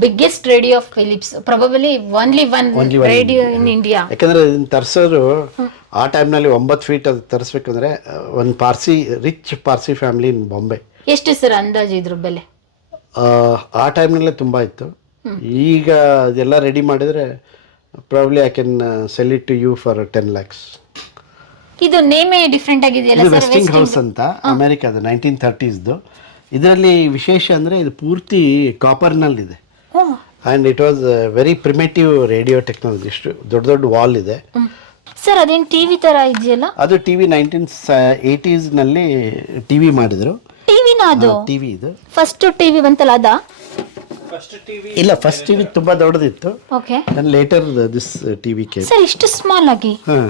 Biggest radio of Philips probably only one Only one radio in India ಯಾಕಂದ್ರೆ ಇದನ್ನ ತರಿಸೋರು ಆ ಟೈಮ್ನಲ್ಲಿ ಒಂಬತ್ತು ಫೀಟ್ ಅದು ತರಿಸ್ಬೇಕಂದ್ರೆ ಒಂದು Parsi rich Parsi family in Bombay ಎಷ್ಟು ಸರ್ ಅಂದಾಜು ಇದ್ರ ಬೆಲೆ? ಆ, ಆ ಟೈಮ್ನಲ್ಲೇ ತುಂಬ ಇತ್ತು. ಈಗ ಅದೆಲ್ಲ ರೆಡಿ ಮಾಡಿದರೆ probably I can sell it to you for ten lakhs ಇದು ನೇಮೇ ಡಿಫ್ರೆಂಟ್ ಆಗಿದೆಯಲ್ಲ ಇದು ಸರ್ ವೆಸ್ಟಿಂಗ್ ಹೌಸ್ ಅಂತ ಅಮೆರಿಕಾದ ನೈನ್ಟೀನ್ ತರ್ಟೀಸ್ದು ಇದರಲ್ಲಿ ವಿಶೇಷ ಅಂದರೆ ಇದು ಪೂರ್ತಿ ಕಾಪರ್ನಲ್ಲಿದೆ. And it was very primitive radio technology ಇಷ್ಟು ದೊಡ್ಡ ದೊಡ್ಡ ವಾಲ್ ಇದೆ. ಸರ್ ಅದೇನ್ ಟಿವಿ ತರ ಇದೆಯಲ್ಲ? ಅದು ಟಿ ವಿ ನೈನ್ಟೀನ್ ಏಯ್ಟೀಸ್ನಲ್ಲಿ ಟಿ ವಿ ಮಾಡಿದರು. ಟಿವಿನ ಅದು? ಟಿವಿ ಇದು. ಫಸ್ಟ್ ಟಿವಿ ಬಂತಲ್ಲ ಅದ? ಇಲ್ಲ ಫಸ್ಟ್ ಟಿವಿ ತುಂಬ ದೊಡ್ಡದಿತ್ತು. ಓಕೆ ಲೇಟರ್ ದಿಸ್ ಟಿವಿ ಕೆ ಸರ್ ಇಷ್ಟು ಸ್ಮಾಲ್ ಆಗಿ? ಹಾಂ.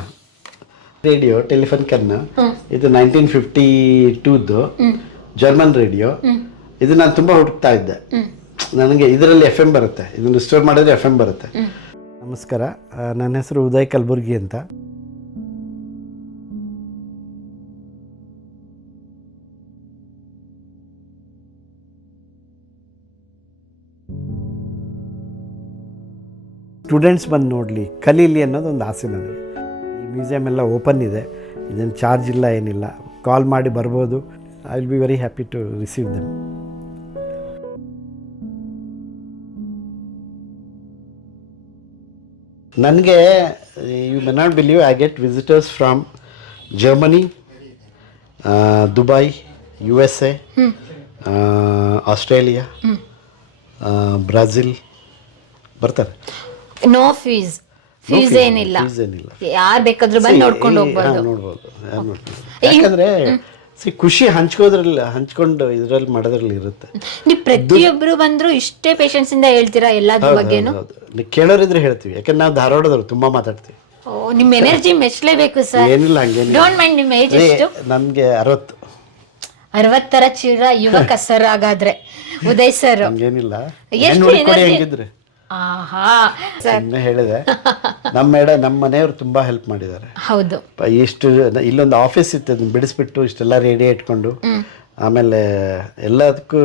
ರೇಡಿಯೋ ಟೆಲಿಫೋನ್ ಕನ್ನ. ಇದು ನೈನ್ಟೀನ್ ಫಿಫ್ಟಿ ಟೂದು ಜರ್ಮನ್ ರೇಡಿಯೋ ಇದು ನಾನು ತುಂಬ ಹುಡುಕ್ತಾ ಇದ್ದೆ. ನನಗೆ ಇದರಲ್ಲಿ ಎಫ್ ಎಂ ಬರುತ್ತೆ. ಇದನ್ನು ಸ್ಟೋರ್ ಮಾಡಿದ್ರೆ ಎಫ್ ಎಂ ಬರುತ್ತೆ. ನಮಸ್ಕಾರ. ನನ್ನ ಹೆಸರು ಉದಯ್ ಕಲಬುರ್ಗಿ ಅಂತ. ಸ್ಟೂಡೆಂಟ್ಸ್ ಬಂದು ನೋಡಲಿ. ಕಲೀಲಿ ಅನ್ನೋದು ಒಂದು ಆಸೆ ನನಗೆ. ಈ ಮ್ಯೂಸಿಯಮ್ ಎಲ್ಲ ಓಪನ್ ಇದೆ. ಇದೇನು ಚಾರ್ಜ್ ಇಲ್ಲ ಏನಿಲ್ಲ. ಕಾಲ್ ಮಾಡಿ ಬರ್ಬೋದು. I will be very happy to receive them ನನಗೆ you may not believe I get visitors from Germany Dubai U S A Australia Brazil ಬರ್ತಾರೆ. ನೋ ಫೀಸ್ ಫೀಸ್ ಏನಿಲ್ಲ. ಯಾರು ಏನಿಲ್ಲ. ಯಾರ್ ಬೇಕಾದ್ರೂ ಬಂದು ನೋಡ್ಕೊಂಡು ಹೋಗ್ಬೋದು. ನೋಡ್ಬೋದು. ಯಾಕಂದ್ರೆ ಸಿ ಖುಷಿ ಹಂಚ್ಕೋದ್ರಲ್ಲಿ ಹಂಚ್ಕೊಂಡು ಇದ್ರಲ್ಲಿ ಮಾಡೋದ್ರಲ್ಲಿ ಇರುತ್ತೆ. ನೀವು ಪ್ರತಿಯೊಬ್ರು ಬಂದ್ರು ಇಷ್ಟೇ ಪೇಷನ್ಸ್ ಇಂದ ಹೇಳ್ತೀರಾ ಎಲ್ಲದ್ರ ಬಗ್ಗೆನು? ಹೌದು ಕೇಳೋರಿದ್ರೆ ಹೇಳ್ತೀವಿ. ಯಾಕಂದ್ರೆ ನಾವು ಧಾರವಾಡದವ್ರು ತುಂಬಾ ಮಾತಾಡ್ತೀವಿ. ಓ ನಿಮ್ಮ ಎನರ್ಜಿ ಮೆಚ್ಚಲೇಬೇಕು ಸರ್. ಏನಿಲ್ಲ ಹಂಗೇನಿಲ್ಲ. ಡೋಂಟ್ ಮೈಂಡ್ ನಿಮ್ ಏಜ್ ಎಷ್ಟು ನಮ್ಗೆ ಅರವತ್ತು. ಅರವತ್ತರ ಚಿರ ಯುವಕ ಸರ್ ಹಾಗಾದ್ರೆ. ಉದಯ್ ಸರ್ ಹಂಗೇನಿಲ್ಲ. ಎಷ್ಟು energy- ಹೆಂಗಿದ್ರೆ. ಆಹಾ. ಸುಮ್ಮನೆ ಹೇಳಿದೆ ನಮ್ಮ ಮೇಡ ನಮ್ಮ ಮನೆಯವರು ತುಂಬಾ ಹೆಲ್ಪ್ ಮಾಡಿದ್ದಾರೆ. ಹೌದು. ಪ- ಇಷ್ಟು ಇಲ್ಲೊಂದು ಆಫೀಸ್ ಇತ್ತು ಅದನ್ನ ಬಿಡಿಸ್ಬಿಟ್ಟು ಇಷ್ಟೆಲ್ಲ ರೆಡಿ ಇಟ್ಕೊಂಡು ಆಮೇಲೆ ಎಲ್ಲದಕ್ಕೂ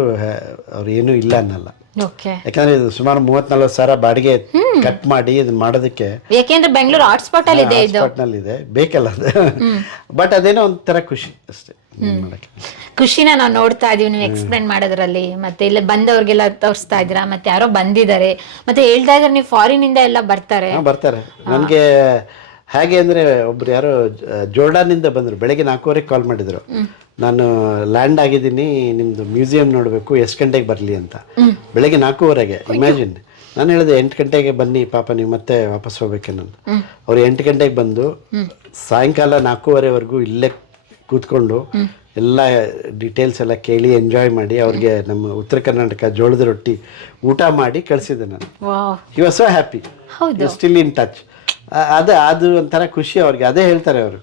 ಅವ್ರು ಏನೂ ಇಲ್ಲ ಅನ್ನಲ್ಲ. ಓಕೆ. ಯಾಕಂದ್ರೆ ಇದು ಸುಮಾರು ಮೂವತ್ ನಲ್ವತ್ತು ಸಾವಿರ ಬಾಡಿಗೆ ಕಟ್ ಮಾಡಿ ಇದನ್ನ ಮಾಡೋದಕ್ಕೆ ಯಾಕೆಂದ್ರೆ ಬೆಂಗಳೂರು ಹಾಟ್ಸ್ಪಾಟ್ ಅಲ್ಲಿ ಇದೆ ಇದು. ನಲ್ಲಿ ಇದೆ ಬೇಕಲ್ಲ ಅದು. ಬಟ್ ಅದೇನೋ ಒಂಥರ ಖುಷಿ ಅಷ್ಟೇ. ಏನ್ ಮಾಡಕ್ಕೆ? ಖುಷಿನ ನಾವು ನೋಡ್ತಾ ಇದೀವಿ ನೀವು ಎಕ್ಸ್ಪ್ಲೇನ್ ಮಾಡೋದ್ರಲ್ಲಿ. ಮತ್ತೆ ಇಲ್ಲಿ ಬಂದವ್ರಿಗೆಲ್ಲ ತೋರಿಸ್ತಾ ಇದ್ದೀರಾ? ಮತ್ತೆ ಯಾರೋ ಬಂದಿದ್ದಾರೆ. ಮತ್ತೆ ಹೇಳ್ತಾ ಇದ್ರೆ ನೀವು ಫಾರಿನ್ ಇಂದ ಎಲ್ಲ ಬರ್ತಾರೆ. ಹಾ ಬರ್ತಾರೆ. ನನಗೆ ಹಾಗೆ ಅಂದ್ರೆ ಒಬ್ರು ಯಾರೋ ಜೋರ್ಡಾನ್ ಇಂದ ಬಂದ್ರು. ಬೆಳಗ್ಗೆ ನಾಲ್ಕೂವರೆಗೆ ಕಾಲ್ ಮಾಡಿದ್ರು. ನಾನು ಲ್ಯಾಂಡ್ ಆಗಿದ್ದೀನಿ ನಿಮ್ದು ಮ್ಯೂಸಿಯಂ ನೋಡಬೇಕು ಎಷ್ಟು ಗಂಟೆಗೆ ಬರಲಿ ಅಂತ. ಬೆಳಗ್ಗೆ ನಾಲ್ಕೂವರೆಗೆ ಇಮ್ಯಾಜಿನ್ ನಾನು ಹೇಳಿದೆ ಎಂಟು ಗಂಟೆಗೆ ಬನ್ನಿ ಪಾಪ ನೀವು ಮತ್ತೆ ವಾಪಸ್ ಹೋಗ್ಬೇಕೇನಂತ ಅವ್ರು ಎಂಟು ಗಂಟೆಗೆ ಬಂದು ಸಾಯಂಕಾಲ ನಾಲ್ಕೂವರೆವರೆಗೂ ಇಲ್ಲೇ ಕೂತ್ಕೊಂಡು ಎಲ್ಲ ಡೀಟೇಲ್ಸ್ ಎಲ್ಲ ಕೇಳಿ ಎಂಜಾಯ್ ಮಾಡಿ ಅವ್ರಿಗೆ ನಮ್ಮ ಉತ್ತರ ಕರ್ನಾಟಕ ಜೋಳದ ರೊಟ್ಟಿ ಊಟ ಮಾಡಿ ಕಳಿಸಿದೆ ನಾನು. You are was so happy ಹೌದು. ಸ್ಟಿಲ್ ಇನ್ ಟಚ್ ಅದೇ ಅದು ಒಂಥರ ಖುಷಿ ಅವ್ರಿಗೆ. ಅದೇ ಹೇಳ್ತಾರೆ ಅವರು.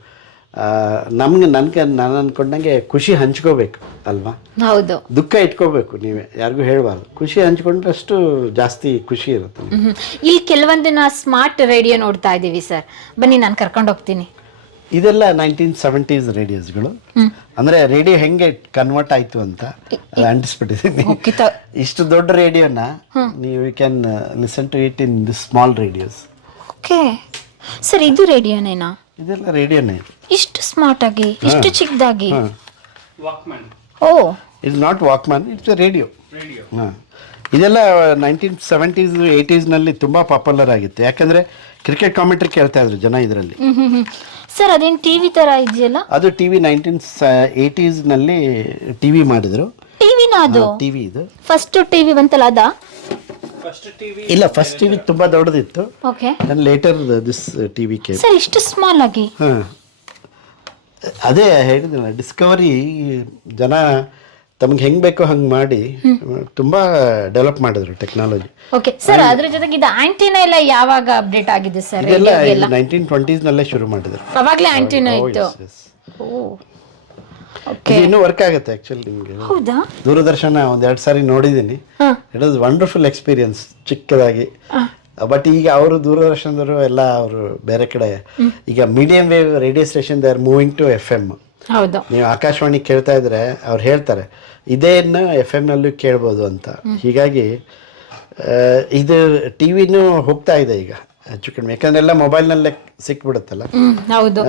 ನಮ್ಗೆ ನನ್ಗೆ ನಾನು ಅನ್ಕೊಂಡಂಗೆ ಖುಷಿ ಹಂಚ್ಕೋಬೇಕು ಅಲ್ವಾ? ಹೌದು. ದುಃಖ ಇಟ್ಕೋಬೇಕು ನೀವೇ. ಯಾರಿಗೂ ಹೇಳಬಾರ್ದು. ಖುಷಿ ಹಂಚ್ಕೊಂಡ್ರಷ್ಟು ಜಾಸ್ತಿ ಖುಷಿ ಇರುತ್ತೆ. ಇಲ್ಲಿ ಕೆಲವೊಂದಿನ ಸ್ಮಾರ್ಟ್ ರೇಡಿಯೋ ನೋಡ್ತಾ ಇದ್ದೀವಿ ಸರ್ ಬನ್ನಿ ನಾನು ಕರ್ಕೊಂಡು ಹೋಗ್ತೀನಿ ಇದೆಲ್ಲ ನೈನ್ಟೀನ್ ಸೆವೆಂಟೀಸ್ ರೇಡಿಯೋಸ್ಗಳು ಅಂದ್ರೆ ರೇಡಿಯೋ ಹೆಂಗೆ ಕನ್ವರ್ಟ್ ಆಯ್ತು ಅಂತ ಅಂಟಿಸ್ಬಿಟ್ಟಿದ್ದೀನಿ. ಇಷ್ಟು ದೊಡ್ಡ ರೇಡಿಯೋನ ನೀವು you can listen to it in this small radios okay. Sir ಇದು ರೇಡಿಯೋನೇನಾ ಇದೆಲ್ಲ ರೇಡಿಯೋನೇ ಇಷ್ಟು ಸ್ಮಾರ್ಟ್ ಆಗಿ ಇಷ್ಟು ಚಿಕ್ಕದಾಗಿ? Walkman oh. It's not Walkman it's a radio ಹಾಂ ಇದೆಲ್ಲ ನೈನ್ಟೀನ್ ಸೆವೆಂಟೀಸ್ ಏಯ್ಟೀಸ್ನಲ್ಲಿ ತುಂಬ ಪಾಪ್ಯುಲರ್ ಆಗಿತ್ತು. ಯಾಕಂದರೆ ಕ್ರಿಕೆಟ್ ಕಾಮೆಂಟ್ರಿ ಕೇಳ್ತಾ ಇದ್ರು ಜನ ಇದರಲ್ಲಿ. ಸರ್ ಅದೇನು ಟಿವಿ ತರ ಇದೆಯಲ್ಲ? ಅದು ಟಿ ವಿ ನೈನ್ಟೀನ್ ಏಯ್ಟೀಸ್ನಲ್ಲಿ ಟಿವಿ ಮಾಡಿದರು. ಟಿವಿನ ಅದು? ಟಿವಿ ಇದು. ಫಸ್ಟ್ ಟಿವಿ ಬಂತಲ್ಲ ಅದ? ಫಸ್ಟ್ ಟಿವಿ ಇಲ್ಲ ಫಸ್ಟ್ ಟಿವಿ ತುಂಬ ದೊಡ್ಡದಿತ್ತು. ಓಕೆ ನಾನು ಲೇಟರ್ ದಿಸ್ ಟಿವಿ ಕೆ ಸರ್ ಇಷ್ಟು ಸ್ಮಾಲ್ ಆಗಿ? ಹಾಂ. ಅದೇ ಹೇಳಿದ್ನಲ್ಲ ಡಿಸ್ಕವರಿ ಜನ ತಮಗೆ ಹೆಂಗ್ ಬೇಕೋ ಹಂಗ್ ಮಾಡಿ ತುಂಬಾ ಡೆವಲಪ್ ಮಾಡಿದ್ರು ಟೆಕ್ನಾಲಜಿ ಓಕೆ ಸರ್ ಅದ್ರ ಜೊತೆಗೆ ಇದು ಆಂಟಿನ ಎಲ್ಲ ಯಾವಾಗ ಅಪ್ಡೇಟ್ ಆಗಿದೆ ಸರ್ ಇದೆಲ್ಲ ನೈನ್ಟೀನ್ ಟ್ವೆಂಟೀಸ್ನಲ್ಲೇ ಶುರು ಮಾಡಿದ್ರು. ಅವಾಗಲೇ ಆಂಟಿನ Oh, ಇತ್ತು. ಇನ್ನೂ ವರ್ಕ್ ಆಗುತ್ತೆ ಆಕ್ಚುಲಿ ನಿಮಗೆ. ಹೌದಾ? ದೂರದರ್ಶನ ಒಂದೆರಡು ಸಾರಿ ನೋಡಿದೀನಿ. ಇಟ್ ಇಸ್ ವಂಡರ್ಫುಲ್ ಎಕ್ಸ್ಪೀರಿಯನ್ಸ್ ಚಿಕ್ಕದಾಗಿ. ಬಟ್ ಈಗ ಅವರು ದೂರದರ್ಶನದವರು ಎಲ್ಲ ಅವರು ಬೇರೆ ಕಡೆ. ಈಗ medium wave radio station they are moving to F M ನೀವು ಆಕಾಶವಾಣಿ ಕೇಳ್ತಾ ಇದ್ರೆ ಅವ್ರು ಹೇಳ್ತಾರೆ ಇದೇನು ಎಫ್ ಎಮ್ನಲ್ಲೂ ಕೇಳ್ಬೋದು ಅಂತ. ಹೀಗಾಗಿ ಇದು ಟಿ ವಿನೂ ಹೋಗ್ತಾ ಇದೆ ಈಗ. ಹೆಚ್ಚು ಕಡಿಮೆ. ಯಾಕಂದ್ರೆ ಎಲ್ಲ ಮೊಬೈಲ್ನಲ್ಲೇ ಸಿಕ್ಬಿಡುತ್ತಲ್ಲ. ಹೌದು.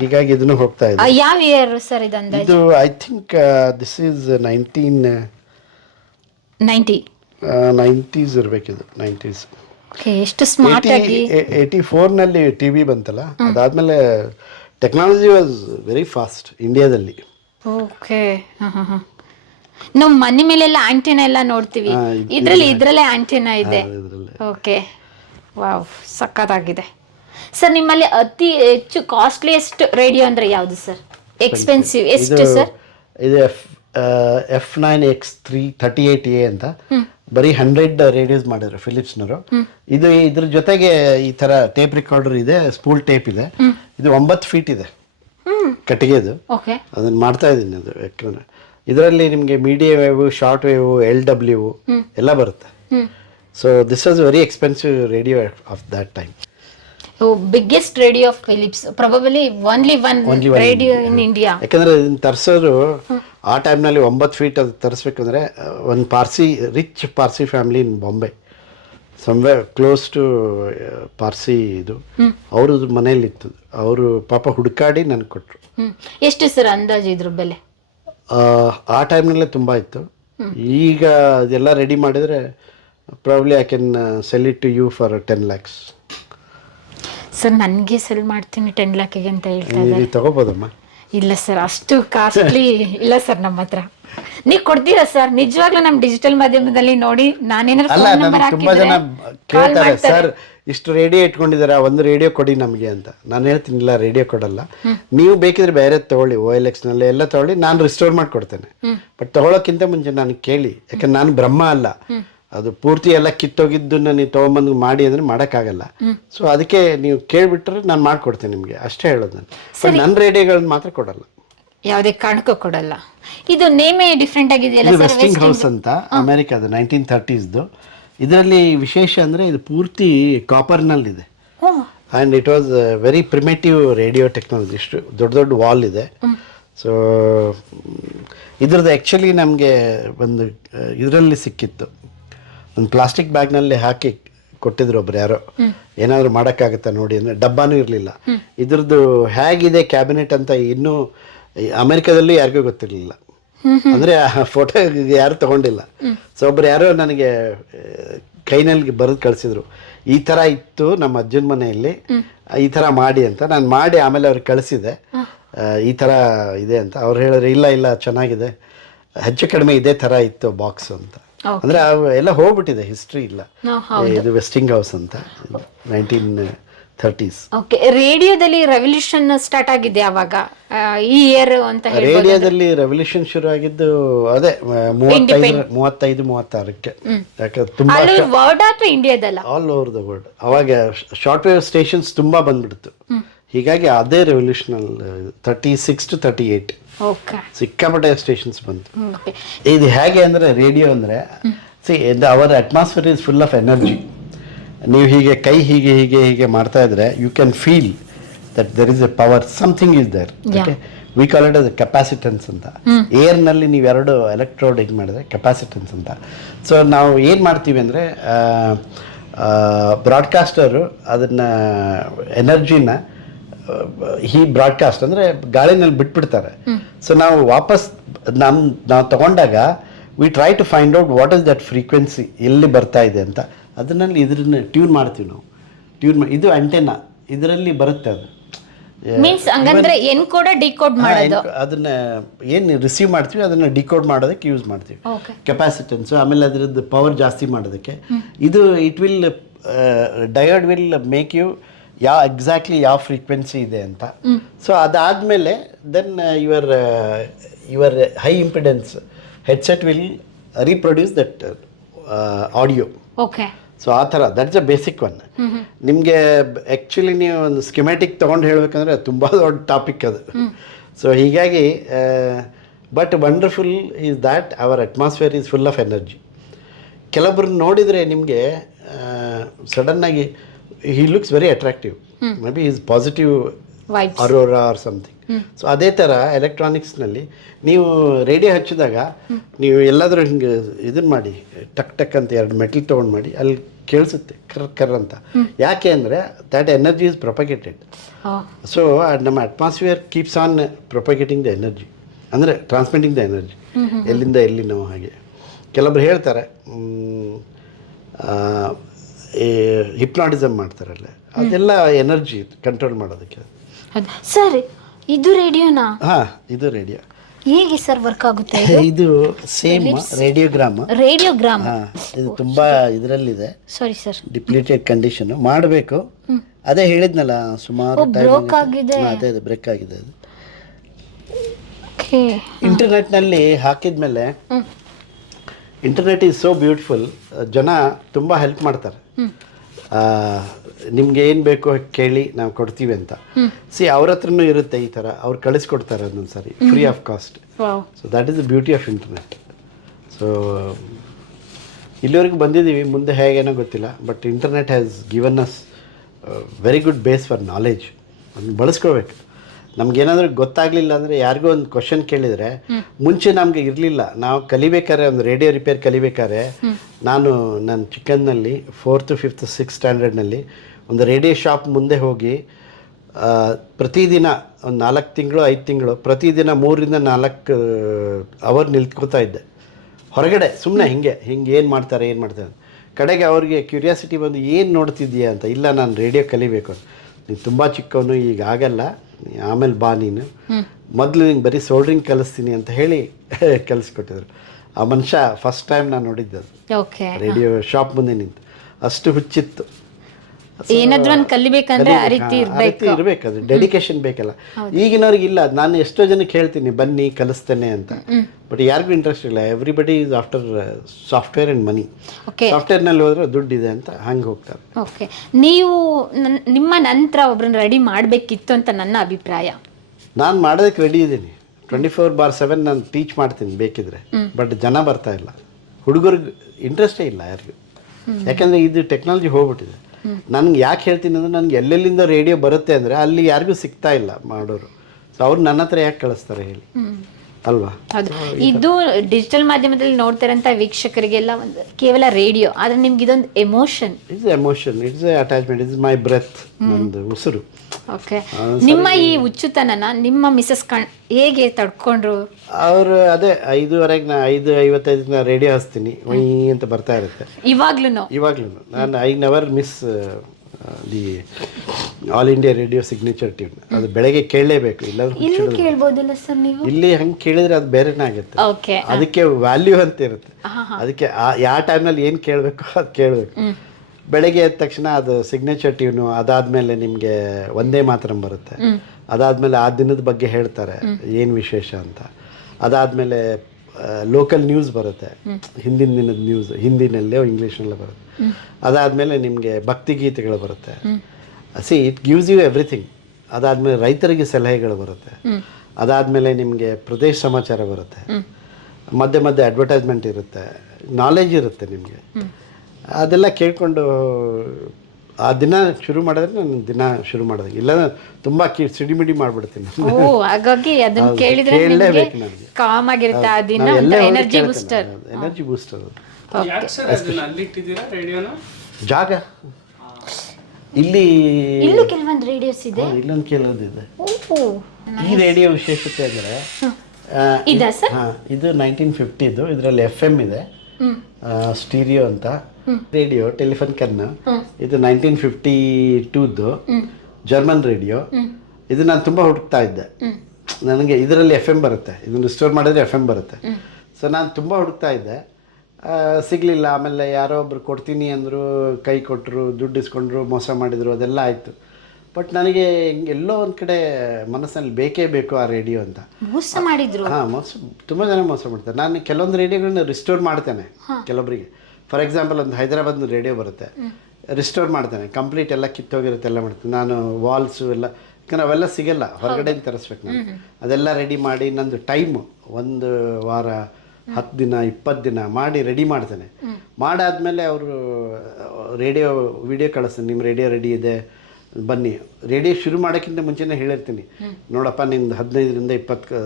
ಹೀಗಾಗಿ ಇದನ್ನು ಹೋಗ್ತಾ ಇದೆ. ಯಾವ ಇಯರ್ ಸರ್ ಇದು ಇದು I think this is nineteen ninety. Nineties ಇರಬೇಕಿದು nineties ಎಷ್ಟು ಸ್ಮಾರ್ಟ್ ಆಗಿ ಏಯ್ಟಿ ಫೋರ್ನಲ್ಲಿ ಟಿ ವಿ ಬಂತಲ್ಲ? ಅದಾದಮೇಲೆ ಟೆಕ್ನಾಲಜಿ ವಾಸ್ ವೆರಿ ಫಾಸ್ಟ್ ಇಂಡಿಯಾದಲ್ಲಿ ಓಕೆ ನಾವು ಮನೆ ಮೇಲೆಲ್ಲ ಆಂಟೆನಾ ಎಲ್ಲ ನೋಡ್ತೀವಿ. ಇದ್ರಲ್ಲಿ ಇದ್ರಲ್ಲೇ ಆಂಟೆನಾ ಇದೆ. ಓಕೆ ವಾವ್ ಸಕ್ಕತ್ತಾಗಿದೆ ಸರ್ ನಿಮ್ಮಲ್ಲಿ ಅತಿ ಹೆಚ್ಚು ಕಾಸ್ಟ್ಲಿಯೆಸ್ಟ್ ರೇಡಿಯೋ ಅಂದ್ರೆ ಯಾವುದು ಸರ್ ಎಕ್ಸ್ಪೆನ್ಸಿವ್ ಎಷ್ಟು ಸರ್ ಇದು F nine X three thirty eight A ಅಂತ. ಬರೀ ಹಂಡ್ರೆಡ್ ರೇಡಿಯೋಸ್ ಮಾಡಿದ್ರು ಫಿಲಿಪ್ಸ್ನವರು ಇದು ಇದ್ರ ಜೊತೆಗೆ ಈ ತರ ಟೇಪ್ ರೆಕಾರ್ಡರ್ ಇದೆ ಸ್ಪೂಲ್ ಟೇಪ್ ಇದೆ. ಇದು ಒಂಬತ್ತು ಫೀಟ್ ಇದೆ. ಕಟ್ಟಿಗೆದು. ಅದನ್ನ ಮಾಡ್ತಾ ಇದ್ದೀನಿ ಅದು ಯಾಕಂದ್ರೆ ಇದರಲ್ಲಿ ನಿಮಗೆ medium wave short wave L W ಎಲ್ಲ ಬರುತ್ತೆ. So this was very expensive radio of that time biggest radio of Philips probably only one radio in India ಯಾಕಂದ್ರೆ ಇದನ್ನ ತರಿಸೋರು ಆ ಟೈಮ್ನಲ್ಲಿ ಒಂಬತ್ತು ಫೀಟ್ ಅದು ತರಿಸ್ಬೇಕಂದ್ರೆ ಒಂದು Parsi rich Parsi family in Bombay somewhere close to Parsi ಇದು. ಅವ್ರದ್ದು ಮನೇಲಿತ್ತು ಅವರು ಪಾಪ ಹುಡುಕಾಡಿ ನನಗೆ ಕೊಟ್ಟರು ಎಷ್ಟು ಸರ್ ಅಂದಾಜು ಇದ್ರ ಬೆಲೆ? ಆ ಟೈಮ್ನಲ್ಲೇ ತುಂಬ ಇತ್ತು. ಈಗ ಅದೆಲ್ಲ ರೆಡಿ ಮಾಡಿದರೆ probably I can sell it to you for ten lakhs sir ನನಗೆ ಸೆಲ್ ಮಾಡ್ತೀನಿ ಟೆನ್ ಲ್ಯಾಕಿಗೆ ಅಂತ ಹೇಳ್ತಾ ಇದ್ದಾರೆ. ತಗೋಬೋದಮ್ಮ? ಇಲ್ಲ ಸರ್ ಅಷ್ಟು ಕಾಸ್ಟ್ಲಿ ಇಲ್ಲ ಸರ್ ನಮ್ಮ ಹತ್ರ. ನೀವು ಕೊಡ್ತೀರಾ ಸರ್? ನಿಜವಾಗ್ಲೂ ನಮ್ ಡಿಜಿಟಲ್ ಮಾಧ್ಯಮದಲ್ಲಿ ನೋಡಿ ನಾನೇನಾದ್ರು ಅಲ್ಲ ನನಗೆ ತುಂಬಾ ಜನ ಹಾಕಿದ್ರೆ ಕೇಳ್ತಾರೆ ಮಾಡ್ತಾರೆ. ಸರ್ ಇಷ್ಟು ರೇಡಿಯೋ ಇಟ್ಕೊಂಡಿದ್ದಾರೆ ಒಂದು ರೇಡಿಯೋ ಕೊಡಿ ನಮಗೆ ಅಂತ. ನಾನು ಹೇಳ್ತೀನಿ ಇಲ್ಲ ರೇಡಿಯೋ ಕೊಡಲ್ಲ ನೀವು ಬೇಕಿದ್ರೆ ಬೇರೆ ತಗೊಳ್ಳಿ ಓ ಎಲ್ ಎಕ್ಸ್ನಲ್ಲಿ ಎಲ್ಲ ತಗೊಳ್ಳಿ ನಾನು ರಿಸ್ಟೋರ್ ಮಾಡ್ಕೊಡ್ತೇನೆ. ಬಟ್ ತಗೊಳ್ಳೋಕ್ಕಿಂತ ಮುಂಚೆ ನಾನು ಕೇಳಿ ಯಾಕಂದ್ರೆ ನಾನು ಬ್ರಹ್ಮ ಅಲ್ಲ. ಅದು ಪೂರ್ತಿ ಎಲ್ಲ ಕಿತ್ತೋಗಿದ್ದನ್ನ ನೀವು ತೊಗೊಂಬಂದು ಮಾಡಿ ಅಂದ್ರೆ ಮಾಡೋಕ್ಕಾಗಲ್ಲ. ಸೊ ಅದಕ್ಕೆ ನೀವು ಕೇಳಿಬಿಟ್ರೆ ನಾನು ಮಾಡ್ಕೊಡ್ತೇನೆ ನಿಮಗೆ. ಅಷ್ಟೇ ಹೇಳೋದು ನಾನು. ಬಟ್ ನನ್ನ ರೇಡಿಯೋಗಳನ್ನ ಮಾತ್ರ ಕೊಡಲ್ಲ. ಯಾವುದೇ ಕಾರಣಕ್ಕೂ ಕೊಡಲ್ಲ. ಇದು ನೇಮೇ ಡಿಫ್ರೆಂಟ್ ಆಗಿದೆಯಲ್ಲ ಇದು ಸರ್ ವೆಸ್ಟಿಂಗ್ ಹೌಸ್ ಅಂತ ಅಮೆರಿಕಾದ ನೈನ್ಟೀನ್ ಥರ್ಟೀಸ್ದು ಇದರಲ್ಲಿ ವಿಶೇಷ ಅಂದರೆ ಇದು ಪೂರ್ತಿ ಕಾಪರ್ನಲ್ಲಿದೆ and it was very primitive radio technology ಇಷ್ಟು ದೊಡ್ಡ ದೊಡ್ಡ ವಾಲ್ ಇದೆ. ಸೊ ಇದ್ರದ್ದು ಆ್ಯಕ್ಚುಲಿ ನಮಗೆ ಒಂದು ಇದರಲ್ಲಿ ಸಿಕ್ಕಿತ್ತು. ಒಂದು ಪ್ಲಾಸ್ಟಿಕ್ ಬ್ಯಾಗ್ನಲ್ಲಿ ಹಾಕಿ ಕೊಟ್ಟಿದ್ರು ಒಬ್ರು ಯಾರೋ. ಏನಾದರೂ ಮಾಡೋಕ್ಕಾಗತ್ತಾ ನೋಡಿ ಅಂದರೆ ಡಬ್ಬಾನೂ ಇರಲಿಲ್ಲ. ಇದ್ರದ್ದು ಹೇಗಿದೆ ಕ್ಯಾಬಿನೆಟ್ ಅಂತ ಇನ್ನೂ ಅಮೆರಿಕದಲ್ಲೂ ಯಾರಿಗೂ ಗೊತ್ತಿರಲಿಲ್ಲ. ಅಂದರೆ ಆ ಫೋಟೋ ಯಾರು ತಗೊಂಡಿಲ್ಲ. ಸೊ ಒಬ್ರು ಯಾರೋ ನನಗೆ ಕೈನಲ್ಲಿ ಬರೆದು ಕಳಿಸಿದ್ರು. ಈ ಥರ ಇತ್ತು ನಮ್ಮ ಅಜ್ಜನ ಮನೆಯಲ್ಲಿ ಈ ಥರ ಮಾಡಿ ಅಂತ. ನಾನು ಮಾಡಿ ಆಮೇಲೆ ಅವ್ರಿಗೆ ಕಳಿಸಿದೆ. ಈ ಥರ ಇದೆ ಅಂತ. ಅವ್ರು ಹೇಳಿದ್ರೆ ಇಲ್ಲ ಇಲ್ಲ ಚೆನ್ನಾಗಿದೆ. ಹೆಚ್ಚು ಕಡಿಮೆ ಇದೇ ಥರ ಇತ್ತು ಬಾಕ್ಸ್ ಅಂತ. ಅಂದರೆ ಎಲ್ಲ ಹೋಗ್ಬಿಟ್ಟಿದೆ ಹಿಸ್ಟ್ರಿ ಇಲ್ಲ. ಇದು ವೆಸ್ಟಿಂಗ್ ಹೌಸ್ ಅಂತ. ನೈನ್ಟೀನ್ ಥರ್ಟೀಸ್ ಓಕೆ ರೇಡಿಯೋದಲ್ಲಿ ರೆವಲ್ಯೂಷನ್ ಸ್ಟಾರ್ಟ್ ಆಗಿದೆ ಅವಾಗ. ಈ ಇಯರ್ ಅಂತ ರೇಡಿಯೋದಲ್ಲಿ ರೆವಲ್ಯೂಷನ್ ಶುರು ಆಗಿದ್ದು ಅದೇ ಮೂವತ್ತೈದು ಮೂವತ್ತೈದು ಮೂವತ್ತಾರಕ್ಕೆ. ಯಾಕಂದ್ರೆ ತುಂಬಾ ವರ್ಲ್ಡ್ ವರ್ಡ್ ಅಥವಾ ಇಂಡಿಯಾದಲ್ಲ ಆಲ್ ಓವರ್ ದ ವರ್ಲ್ಡ್ ಅವಾಗ ಶಾರ್ಟ್ ವೇವ್ ಸ್ಟೇಷನ್ಸ್ ತುಂಬಾ ಬಂದ್ಬಿಡ್ತು. ಹೀಗಾಗಿ ಅದೇ revolutional thirty six to thirty okay ಸಿಕ್ಕಾಪಟ್ಟೆ ಸ್ಟೇಷನ್ಸ್ ಬಂತು. ಇದು ಹೇಗೆ ಅಂದ್ರೆ ರೇಡಿಯೋ ಅಂದ್ರೆ see our atmosphere is full of energy ನೀವು ಹೀಗೆ ಕೈ ಹೀಗೆ ಹೀಗೆ ಹೀಗೆ ಮಾಡ್ತಾ ಇದ್ರೆ you can feel that there is a power something is there okay we call it as capacitance ಅಂತ. ಏರ್ನಲ್ಲಿ ನೀವು ಎರಡು ಎಲೆಕ್ಟ್ರೋಡ್ ಇದು ಮಾಡಿದ್ರೆ ಕೆಪಾಸಿಟನ್ಸ್ ಅಂತ. ಸೊ ನಾವು ಏನು ಮಾಡ್ತೀವಿ ಅಂದರೆ ಬ್ರಾಡ್ಕಾಸ್ಟರು ಅದನ್ನು ಎನರ್ಜಿನ ಈ ಬ್ರಾಡ್ಕಾಸ್ಟ್ ಅಂದರೆ ಗಾಳಿನಲ್ಲಿ ಬಿಟ್ಬಿಡ್ತಾರೆ. ಸೊ ನಾವು ವಾಪಸ್ ನಮ್ಮ ನಾವು ತಗೊಂಡಾಗ we try to find out what is that frequency ಎಲ್ಲಿ ಬರ್ತಾ ಇದೆ ಅಂತ. ಅದನ್ನಲ್ಲಿ ಇದ್ರನ್ನ ಟ್ಯೂನ್ ಮಾಡ್ತೀವಿ ನಾವು. ಟ್ಯೂನ್ ಮಾಡಿ ಇದು ಅಂಟೆನಾ ಇದರಲ್ಲಿ ಬರುತ್ತೆ ಅದು. ಮೀನ್ಸ್ ಹಂಗಂದ್ರೆ ಎನ್ ಕೋಡ್ ಡಿಕೋಡ್ ಮಾಡೋದು. ಅದನ್ನ ಏನು ರಿಸೀವ್ ಮಾಡ್ತೀವಿ ಅದನ್ನ ಡಿಕೋಡ್ ಮಾಡೋದಕ್ಕೆ ಯೂಸ್ ಮಾಡ್ತೀವಿ. ಕೆಪಾಸಿಟನ್ಸ್ ಕೆಪಾಸಿಟೆನ್ಸು ಆಮೇಲೆ ಅದರದ್ದು ಪವರ್ ಜಾಸ್ತಿ ಮಾಡೋದಕ್ಕೆ. ಇದು it will diode will make you ಯಾವ ಎಕ್ಸಾಕ್ಟ್ಲಿ ಯಾವ ಫ್ರೀಕ್ವೆನ್ಸಿ ಇದೆ ಅಂತ. ಸೊ ಅದಾದಮೇಲೆ then your your high impedance headset will reproduce that audio okay so ಆ ಥರ ದಟ್ಸ್ ಅ ಬೇಸಿಕ್ ಒನ್ ನಿಮಗೆ ಆ್ಯಕ್ಚುಲಿ ನೀವು ಒಂದು ಸ್ಕಿಮ್ಯಾಟಿಕ್ ತೊಗೊಂಡು ಹೇಳಬೇಕಂದ್ರೆ ತುಂಬ ದೊಡ್ಡ ಟಾಪಿಕ್ ಅದು. ಸೊ ಹೀಗಾಗಿ but wonderful is that our atmosphere is full of energy ಕೆಲವೊಬ್ರು ನೋಡಿದರೆ ನಿಮಗೆ ಸಡನ್ನಾಗಿ he looks very attractive maybe is positive aurora or something so ಅದೇ ಥರ ಎಲೆಕ್ಟ್ರಾನಿಕ್ಸ್ನಲ್ಲಿ ನೀವು ರೇಡಿಯೋ ಹಚ್ಚಿದಾಗ ನೀವು ಎಲ್ಲಾದರೂ ಹಿಂಗೆ ಇದನ್ನ ಮಾಡಿ ಟಕ್ ಟಕ್ ಅಂತ ಎರಡು ಮೆಟಲ್ ತೊಗೊಂಡು ಮಾಡಿ ಅಲ್ಲಿ ಕೇಳಿಸುತ್ತೆ ಕರ್ ಕರ್ ಅಂತ. ಯಾಕೆ ಅಂದರೆ that energy is propagated so ನಮ್ಮ atmosphere keeps on propagating the energy ಅಂದರೆ ಟ್ರಾನ್ಸ್ಮಿಟಿಂಗ್ ದ ಎನರ್ಜಿ ಎಲ್ಲಿಂದ ಎಲ್ಲಿ ನಾವು ಹಾಗೆ. ಕೆಲವೊಬ್ರು ಹೇಳ್ತಾರೆ ಹಿಪ್ನಾಟಿಸಮ್ ಮಾಡ್ತಾರಲ್ಲ ಅದೆಲ್ಲ ಎನರ್ಜಿ ಕಂಟ್ರೋಲ್ ಮಾಡೋದಕ್ಕೆ. ಹೌದು? ಸರ್ ಇದು ರೇಡಿಯೋನಾ? ಹಾಂ ಇದು ರೇಡಿಯೋ. ಹೇಗೆ ಸರ್ ವರ್ಕ್ ಆಗುತ್ತೆ ಇದು? ಸೇಮ್ ರೇಡಿಯೋಗ್ರಾಮ್ ರೇಡಿಯೋಗ್ರಾಮ್ ಇದು ತುಂಬ ಇದರಲ್ಲಿದೆ. Sorry sir. ಡಿಪ್ಲೀಟೆಡ್ ಕಂಡೀಷನ್ ಮಾಡಬೇಕು. ಅದೇ ಹೇಳಿದ್ನಲ್ಲ ಸುಮಾರು ಬ್ರೋಕ್ ಆಗಿದೆ. ಅದೇ ಅದೇ ಬ್ರೇಕ್ ಆಗಿದೆ ಅದು. ಓಕೆ ಇಂಟರ್ನೆಟ್ನಲ್ಲಿ ಹಾಕಿದ್ಮೇಲೆ ಇಂಟರ್ನೆಟ್ ಈಸ್ ಸೋ ಬ್ಯೂಟಿಫುಲ್ ಜನ ತುಂಬಾ ಹೆಲ್ಪ್ ಮಾಡ್ತಾರೆ. ನಿಮ್ಗೆ ಏನು ಬೇಕೋ ಕೇಳಿ ನಾವು ಕೊಡ್ತೀವಿ ಅಂತ. ಸಿ ಅವ್ರ ಹತ್ರನೂ ಇರುತ್ತೆ ಈ ಥರ ಅವ್ರು ಕಳಿಸ್ಕೊಡ್ತಾರೆ ಒಂದೊಂದು ಸಾರಿ. Free of cost so that is the beauty of internet so ಇಲ್ಲಿವರೆಗೂ ಬಂದಿದ್ದೀವಿ. ಮುಂದೆ ಹೇಗೇನೋ ಗೊತ್ತಿಲ್ಲ. But internet has given us very good base for knowledge ಅದನ್ನು ಬಳಸ್ಕೋಬೇಕು. ನಮ್ಗೇನಾದ್ರೂ ಗೊತ್ತಾಗಲಿಲ್ಲ ಅಂದರೆ ಯಾರಿಗೋ ಒಂದು ಕ್ವಶನ್ ಕೇಳಿದರೆ ಮುಂಚೆ ನಮಗೆ ಇರಲಿಲ್ಲ. ನಾವು ಕಲಿಬೇಕಾದ್ರೆ ಒಂದು ರೇಡಿಯೋ ರಿಪೇರ್ ಕಲಿಬೇಕಾದ್ರೆ ನಾನು ನನ್ನ ಚಿಕ್ಕನ್ನಲ್ಲಿ ಫೋರ್ತ್ ಫಿಫ್ತ್ ಸಿಕ್ಸ್ ಸ್ಟ್ಯಾಂಡರ್ಡ್ನಲ್ಲಿ ಒಂದು ರೇಡಿಯೋ ಶಾಪ್ ಮುಂದೆ ಹೋಗಿ ಪ್ರತಿದಿನ ಒಂದು ನಾಲ್ಕು ತಿಂಗಳು ಐದು ತಿಂಗಳು ಪ್ರತಿದಿನ ಮೂರರಿಂದ ನಾಲ್ಕು ಅವರ್ ನಿಲ್ತ್ಕೋತಾ ಇದ್ದೆ. ಹೊರಗಡೆ ಸುಮ್ಮನೆ ಹಿಂಗೆ ಹಿಂಗೆ ಏನು ಮಾಡ್ತಾರೆ ಏನು ಮಾಡ್ತಾರೆ ಕಡೆಗೆ ಅವ್ರಿಗೆ ಕ್ಯೂರಿಯಾಸಿಟಿ ಬಂದು ಏನು ನೋಡ್ತಿದ್ದೀಯಾ ಅಂತ? ಇಲ್ಲ ನಾನು ರೇಡಿಯೋ ಕಲಿಬೇಕು ನೀನು ತುಂಬ ಚಿಕ್ಕವನು ಈಗ ಆಗಲ್ಲ. ಆಮೇಲೆ ಬಾ ನೀನು. ಮೊದಲು ನಿಂಗೆ ಬರೀ ಸೋಲ್ಡ್ರಿಂಗ್ ಕಲಿಸ್ತೀನಿ ಅಂತ ಹೇಳಿ ಕಲಿಸ್ಕೊಟ್ಟಿದ್ರು. ಆ ಮನುಷ್ಯ ಫಸ್ಟ್ ಟೈಮ್ ನಾನು ನೋಡಿದ್ದದು. ಓಕೆ ರೇಡಿಯೋ ಶಾಪ್ ಮುಂದೆ ನಿಂತು. ಅಷ್ಟು ಹುಚ್ಚಿತ್ತು. ಏನಾದ್ರೂ ಒಂದು ಕಲಿಬೇಕಂದ್ರೆ ಆ ರೀತಿ ಇರಬೇಕು. ಇರಬೇಕು ಅದು ಡೆಡಿಕೇಶನ್ ಬೇಕಲ್ಲ. ಈಗಿನವ್ರಿಗೆ ಇಲ್ಲ ನಾನು ಎಷ್ಟೋ ಜನಕ್ಕೆ ಹೇಳ್ತೀನಿ ಬನ್ನಿ ಕಲಿಸ್ತೇನೆ ಅಂತ. ಬಟ್ ಯಾರಿಗೂ ಇಂಟ್ರೆಸ್ಟ್ ಇಲ್ಲ everybody is after software and money okay ಸಾಫ್ಟ್ವೇರ್ನಲ್ಲಿ ಹೋದ್ರೆ ದುಡ್ಡಿದೆ ಅಂತ ಹಂಗೆ ಹೋಗ್ತಾರೆ. ಓಕೆ ನೀವು ನಿಮ್ಮ ನಂತರ ಒಬ್ರನ್ನ ರೆಡಿ ಮಾಡಬೇಕಿತ್ತು ಅಂತ ನನ್ನ ಅಭಿಪ್ರಾಯ. ನಾನು ಮಾಡೋದಕ್ಕೆ ರೆಡಿ ಇದ್ದೀನಿ. ಟ್ವೆಂಟಿ ಫೋರ್ ಬಾರ್ ಸೆವೆನ್ ನಾನು ಟೀಚ್ ಮಾಡ್ತೀನಿ ಬೇಕಿದ್ರೆ. ಬಟ್ ಜನ ಬರ್ತಾ ಇಲ್ಲ. ಹುಡುಗರಿಗೆ ಇಂಟ್ರೆಸ್ಟೇ ಇಲ್ಲ ಯಾರಿಗೂ. ಯಾಕಂದ್ರೆ ಇದು ಟೆಕ್ನಾಲಜಿ ಹೋಗ್ಬಿಟ್ಟಿದೆ. ನನ್ಗೆ ಯಾಕೆ ಹೇಳ್ತೀನಿ ಅಂದ್ರೆ ನನಗೆ ಎಲ್ಲೆಲ್ಲಿಂದ ರೇಡಿಯೋ ಬರುತ್ತೆ ಅಂದರೆ ಅಲ್ಲಿ ಯಾರಿಗೂ ಸಿಗ್ತಾ ಇಲ್ಲ ಮಾಡೋರು. ಸೊ ಅವ್ರು ನನ್ನ ಹತ್ರ ಯಾಕೆ ಕಳಿಸ್ತಾರೆ ಹೇಳಿ. ಅಲ್ವಾ? ಹೌದು. ಇದು ಡಿಜಿಟಲ್ ಮಾಧ್ಯಮದಲ್ಲಿ ನೋಡ್ತಾರಂತ ವೀಕ್ಷಕರಿಗೆಲ್ಲ ಒಂದು ಕೇವಲ ರೇಡಿಯೋ ಆದ್ರೆ ನಿಮ್ಗೆ ಇದೊಂದು emotion it's emotion it's attachment it's my breath ಒಂದು ಉಸಿರು. ಓಕೆ ನಿಮ್ಮ ಈ ಹುಚ್ಚುತನನ ನಿಮ್ಮ ಮಿಸಸ್ ಕಣ್ ಹೇಗೆ ತಡ್ಕೊಂಡ್ರು? ಅವರು ಅದೇ ಐದುವರೆಗೆ ನಾ ಐದು ಐವತ್ತೈದಕ್ಕೆ ನಾ ರೇಡಿಯೋ ಹಚ್ತೀನಿ ಒಯ್ ಅಂತ ಬರ್ತಾ ಇರುತ್ತೆ. ಇವಾಗ್ಲೂ ಇವಾಗ್ಲೂ ನಾನು I never miss the All India Radio signature tune ಅದು ಬೆಳಗ್ಗೆ ಕೇಳಲೇಬೇಕು. ಇಲ್ಲಿ ಕೇಳ್ಬೋದಿಲ್ಲ ಸರ್ ನೀವು? ಇಲ್ಲಿ ಹಂಗೆ ಕೇಳಿದ್ರೆ ಅದು ಬೇರೆನೇ ಆಗುತ್ತೆ ಓಕೆ ಅದಕ್ಕೆ ವ್ಯಾಲ್ಯೂ ಅಂತ ಇರುತ್ತೆ. ಅದಕ್ಕೆ ಯಾವ ಟೈಮ್ನಲ್ಲಿ ಏನು ಕೇಳಬೇಕು ಅದು ಕೇಳಬೇಕು. ಬೆಳಗ್ಗೆ ಎದ್ದ ತಕ್ಷಣ ಅದು ಸಿಗ್ನೇಚರ್ ಟ್ಯೂನು ಅದಾದ್ಮೇಲೆ ನಿಮಗೆ ಒಂದೇ ಮಾತ್ರ ಬರುತ್ತೆ. ಅದಾದ್ಮೇಲೆ ಆ ದಿನದ ಬಗ್ಗೆ ಹೇಳ್ತಾರೆ. ಏನು ವಿಶೇಷ ಅಂತ. ಅದಾದ್ಮೇಲೆ ಲೋಕಲ್ ನ್ಯೂಸ್ ಬರುತ್ತೆ. ಹಿಂದಿನ ದಿನದ ನ್ಯೂಸ್ ಹಿಂದಿನಲ್ಲೇ ಇಂಗ್ಲೀಷ್ನಲ್ಲೇ ಬರುತ್ತೆ. ಅದಾದಮೇಲೆ ನಿಮಗೆ ಭಕ್ತಿಗೀತೆಗಳು ಬರುತ್ತೆ. See it gives you everything ಅದಾದಮೇಲೆ ರೈತರಿಗೆ ಸಲಹೆಗಳು ಬರುತ್ತೆ. ಅದಾದಮೇಲೆ ನಿಮಗೆ ಪ್ರದೇಶ ಸಮಾಚಾರ ಬರುತ್ತೆ. ಮಧ್ಯೆ ಮಧ್ಯೆ ಅಡ್ವರ್ಟೈಸ್ಮೆಂಟ್ ಇರುತ್ತೆ. ನಾಲೆಜ್ ಇರುತ್ತೆ ನಿಮಗೆ. ಅದೆಲ್ಲ ಕೇಳಿಕೊಂಡು ಆ ದಿನ ಶುರು ಮಾಡಿದ್ರೆ ನಾನು ದಿನ ಶುರು ಮಾಡಿದೆ. ಇಲ್ಲ ತುಂಬಾ ಕಿ ಸಿಡಿಮಿಡಿ ಮಾಡಿಬಿಡ್ತೀನಿ ಓ ಹಾಗಾಗಿ ಅದನ್ನ ಕೇಳಿದ್ರೆ ನಿಮಗೆ ಕಾಮ್ ಆಗಿರುತ್ತೆ ಆ ದಿನ ಎನರ್ಜಿ ಬೂಸ್ಟರ್ ಎನರ್ಜಿ ಬೂಸ್ಟರ್ ಯಾಕೆ ಸರ್ ಅದನ್ನ ಅಲ್ಲಿ ಇಟ್ಟಿದ್ದೀರಾ ರೇಡಿಯೋನ? ಜಾಗ. ಇಲ್ಲಿ ಇಲ್ಲೊಂದು ಕೆಲವೊಂದು ರೇಡಿಯೋಸ್ ಇದೆ. ಇಲ್ಲೊಂದು ಈ ರೇಡಿಯೋ ವಿಶೇಷತೆ ಅಂದರೆ ಹಾಂ. ಇದು ನೈನ್ಟೀನ್ ಫಿಫ್ಟಿದು ಇದರಲ್ಲಿ ಎಫ್ ಎಂ ಇದೆ. ಸ್ಟೀರಿಯೋ ಅಂತ. ರೇಡಿಯೋ ಟೆಲಿಫೋನ್ ಕೆನ್ ಇದು ನೈನ್ಟೀನ್ ಫಿಫ್ಟಿ ಟೂದು. German radio. ಇದು ನಾನು ತುಂಬ ಹುಡುಕ್ತಾ ಇದ್ದೆ. ನನಗೆ ಇದರಲ್ಲಿ ಎಫ್ ಎಂ ಬರುತ್ತೆ. ಇದನ್ನು ಸ್ಟೋರ್ ಮಾಡಿದ್ರೆ ಎಫ್ ಎಂ ಬರುತ್ತೆ. ಸೊ ನಾನು ತುಂಬ ಹುಡುಕ್ತಾ ಇದ್ದೆ. ಸಿಗ್ಲಿಲ್ಲ. ಆಮೇಲೆ ಯಾರೋ ಒಬ್ರು ಕೊಡ್ತೀನಿ ಅಂದರು ಕೈ ಕೊಟ್ಟರು ದುಡ್ಡು ಇಸ್ಕೊಂಡ್ರು ಮೋಸ ಮಾಡಿದರು ಅದೆಲ್ಲ ಆಯಿತು. ಬಟ್ ನನಗೆ ಎಲ್ಲೋ ಒಂದು ಕಡೆ ಮನಸ್ಸಲ್ಲಿ ಬೇಕೇ ಬೇಕು ಆ ರೇಡಿಯೋ ಅಂತ. ಮೋಸ ಮಾಡಿದ್ರು. ಹಾಂ ಮೋಸ ತುಂಬ ಜನ ಮೋಸ ಮಾಡ್ತಾರೆ. ನಾನು ಕೆಲವೊಂದು ರೇಡಿಯೋಗಳನ್ನ ರಿಸ್ಟೋರ್ ಮಾಡ್ತೇನೆ ಕೆಲವೊಬ್ಬರಿಗೆ ಫಾರ್ ಎಕ್ಸಾಂಪಲ್ ಒಂದು ಹೈದರಾಬಾದ್ನ ರೇಡಿಯೋ ಬರುತ್ತೆ. ರಿಸ್ಟೋರ್ ಮಾಡ್ತೇನೆ. ಕಂಪ್ಲೀಟ್ ಎಲ್ಲ ಕಿತ್ತೋಗಿರುತ್ತೆ ಎಲ್ಲ ಮಾಡ್ತೇನೆ. ನಾನು ವಾಲ್ಸು ಎಲ್ಲ ಯಾಕಂದ್ರೆ ಅವೆಲ್ಲ ಸಿಗಲ್ಲ. ಹೊರಗಡೆಯಿಂದ ತರಿಸ್ಬೇಕು ನಾನು. ಅದೆಲ್ಲ ರೆಡಿ ಮಾಡಿ ನಂದು ಟೈಮು ಒಂದು ವಾರ ಹತ್ತು ದಿನ ಇಪ್ಪತ್ತು ದಿನ ಮಾಡಿ ರೆಡಿ ಮಾಡ್ತೇನೆ. ಮಾಡಾದಮೇಲೆ ಅವರು ರೇಡಿಯೋ ವಿಡಿಯೋ ಕಳಿಸ್ತೀನಿ ನಿಮ್ಮ ರೇಡಿಯೋ ರೆಡಿ ಇದೆ ಬನ್ನಿ. ರೇಡಿಯೋ ಶುರು ಮಾಡೋಕ್ಕಿಂತ ಮುಂಚೆನೇ ಹೇಳಿರ್ತೀನಿ. ನೋಡಪ್ಪ ನಿಮ್ದು ಹದಿನೈದರಿಂದ ಇಪ್ಪತ್ತು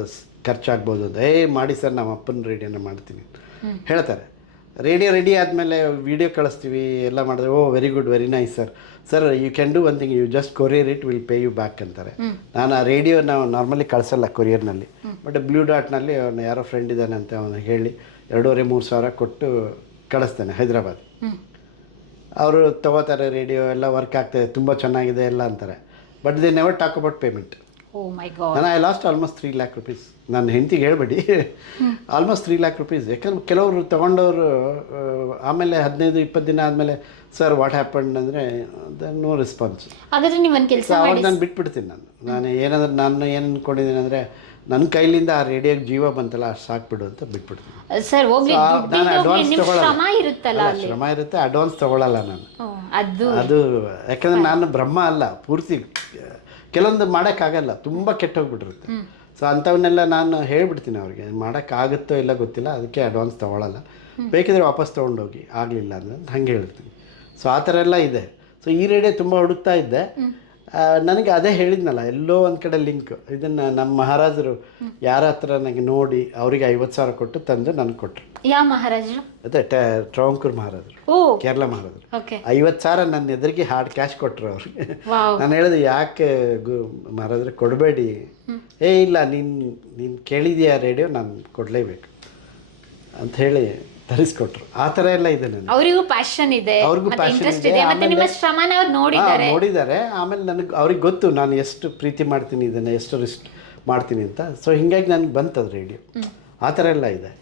ಖರ್ಚಾಗ್ಬೋದು ಅಂತ. ಏ ಮಾಡಿ ಸರ್ ನಮ್ಮ ಅಪ್ಪನ ರೇಡಿಯೋನ ಮಾಡ್ತೀನಿ ಹೇಳ್ತಾರೆ. ರೇಡಿಯೋ ರೆಡಿ ಆದಮೇಲೆ ವಿಡಿಯೋ ಕಳಿಸ್ತೀವಿ ಎಲ್ಲ ಮಾಡಿದ್ರೆ ಓ very good very nice sir sir you can do one thing you just courier it will pay you back ಅಂತಾರೆ. ನಾನು ಆ ರೇಡಿಯೋ ನಾವು ನಾರ್ಮಲಿ ಕಳಿಸಲ್ಲ ಕೊರಿಯರ್ನಲ್ಲಿ ಬಟ್ ಬ್ಲೂ ಡಾಟ್ನಲ್ಲಿ ಅವನು ಯಾರೋ ಫ್ರೆಂಡ್ ಇದ್ದಾನೆ ಅಂತ ಅವನು ಹೇಳಿ ಎರಡೂವರೆ ಮೂರು ಸಾವಿರ ಕೊಟ್ಟು ಕಳಿಸ್ತಾನೆ ಹೈದರಾಬಾದ್. ಅವರು ತಗೋತಾರೆ ರೇಡಿಯೋ ಎಲ್ಲ ವರ್ಕ್ ಆಗ್ತದೆ ತುಂಬ ಚೆನ್ನಾಗಿದೆ ಎಲ್ಲ ಅಂತಾರೆ. But they never talk about payment oh my God ನಾನು I lost almost three lakh rupees ನನ್ನ ಹೆಂಡತಿಗೆ ಹೇಳ್ಬೇಡಿ. ಆಲ್ಮೋಸ್ಟ್ ತ್ರೀ ಲ್ಯಾಕ್ ರುಪೀಸ್ ಯಾಕಂದ್ರೆ ಕೆಲವರು ತೊಗೊಂಡವರು ಆಮೇಲೆ ಹದಿನೈದು ಇಪ್ಪತ್ತು ದಿನ ಆದಮೇಲೆ ಸರ್ ವಾಟ್ ಹ್ಯಾಪನ್ ಅಂದರೆ ನೋ ರೆಸ್ಪಾನ್ಸ್ ಅವ್ರು ನೀವು ಒಂದು ಕೆಲಸ ಅವಾಗ ಮಾಡಿ ನಾನು ಬಿಟ್ಬಿಡ್ತೀನಿ ನಾನು. ನಾನು ಏನಂದ್ರೆ ನಾನು ಏನು ಅಂದ್ಕೊಂಡಿದ್ದೀನಿ ಅಂದರೆ ನನ್ನ ಕೈಲಿಂದ ಆ ರೇಡಿಯೋಗೆ ಜೀವ ಬಂತಲ್ಲ ಅಷ್ಟು ಸಾಕ್ಬಿಡು ಅಂತ ಬಿಟ್ಬಿಡ್ತೀನಿ. ಸರ್ ಹೋಗ್ಲಿ ನಾನು ತಗೊಳಲ್ಲ. ಶ್ರಮ ಇರುತ್ತಲ್ಲ ಶ್ರಮ ಇರುತ್ತೆ ಅಡ್ವಾನ್ಸ್ ತಗೊಳ್ಳಲ್ಲ ನಾನು. ಅದು. ಯಾಕಂದ್ರೆ ನಾನು ಬ್ರಹ್ಮ ಅಲ್ಲ ಪೂರ್ತಿ ಕೆಲವೊಂದು ಮಾಡೋಕ್ಕಾಗಲ್ಲ ತುಂಬ ಕೆಟ್ಟೋಗ್ಬಿಟ್ಟಿರುತ್ತೆ. ಸೊ ಅಂಥವನ್ನೆಲ್ಲ ನಾನು ಹೇಳ್ಬಿಡ್ತೀನಿ ಅವ್ರಿಗೆ ಮಾಡೋಕ್ಕಾಗುತ್ತೋ ಇಲ್ಲ ಗೊತ್ತಿಲ್ಲ ಅದಕ್ಕೆ ಅಡ್ವಾನ್ಸ್ ತೊಗೊಳಲ್ಲ. ಬೇಕಿದ್ರೆ ವಾಪಸ್ ತೊಗೊಂಡೋಗಿ ಆಗಲಿಲ್ಲ ಅಂದ್ರೆ ಹಂಗೆ ಹೇಳ್ತೀನಿ. ಸೊ ಆ ಥರ ಎಲ್ಲ ಇದೆ. ಸೊ ಈ ರೇಡಿಯೋ ತುಂಬ ಹುಡುಕ್ತಾ ಇದ್ದೆ. ನನಗೆ ಅದೇ ಹೇಳಿದ್ನಲ್ಲ ಎಲ್ಲೋ ಒಂದು ಕಡೆ ಲಿಂಕ್ ಇದನ್ನು ನಮ್ಮ ಮಹಾರಾಜರು ಯಾರ ಹತ್ರ ನನಗೆ ನೋಡಿ ಅವರಿಗೆ ಐವತ್ತು ಸಾವಿರ ಕೊಟ್ಟು ತಂದು ನನಗೆ ಕೊಟ್ಟರು ಯಾವ ಮಹಾರಾಜರು? ಅದೇ ಟ್ರಾವಂಕೂರ್ ಮಹಾರಾಜರು. ಕೇರಳ ಮಹಾರಾಜರು. ಐವತ್ತು ಸಾವಿರ ನನ್ನ ಎದುರಿಗೆ ಹಾರ್ಡ್ ಕ್ಯಾಶ್ ಕೊಟ್ಟರು ಅವ್ರಿಗೆ ನಾನು ಹೇಳಿದೆ ಯಾಕೆ ಗು ಮಹಾರಾಜರು ಕೊಡಬೇಡಿ? ಏ ಇಲ್ಲ ನೀನು ನೀನು ಕೇಳಿದೆಯಾ ರೇಡಿಯೋ? ನಾನು ಕೊಡಲೇಬೇಕು. ಅಂತ ಹೇಳಿ ತರಿಸ್ಕೊಟ್ರು. ಆ ಥರ ಎಲ್ಲ ಇದೆ ನನಗೆ. ಅವರಿಗೂ ಪ್ಯಾಷನ್ ಇದೆ ಅವ್ರಿಗೂ ಮತ್ತೆ passion ಇಂಟ್ರೆಸ್ಟ್ ಇದೆ, ಇದೆ ಮತ್ತೆ ನಿಮ್ಮ ಆಮೇಲೆ- ಶ್ರಮನ ಅವ್ರು ನೋಡಿದ್ದಾರೆ. ಹಾ, ನೋಡಿದ್ದಾರೆ. ಆಮೇಲೆ ನನಗೆ ಅವ್ರಿಗೆ ಗೊತ್ತು ನಾನು ಎಷ್ಟು ಪ್ರೀತಿ ಮಾಡ್ತೀನಿ ಇದನ್ನು ಎಷ್ಟು ರಿಸ್ಟ್ ಮಾಡ್ತೀನಿ ಅಂತ. ಸೊ ಹಿಂಗಾಗಿ ನನಗೆ ಅದು ರೇಡಿಯೋ ಆ ಥರ ಎಲ್ಲ ಇದೆ.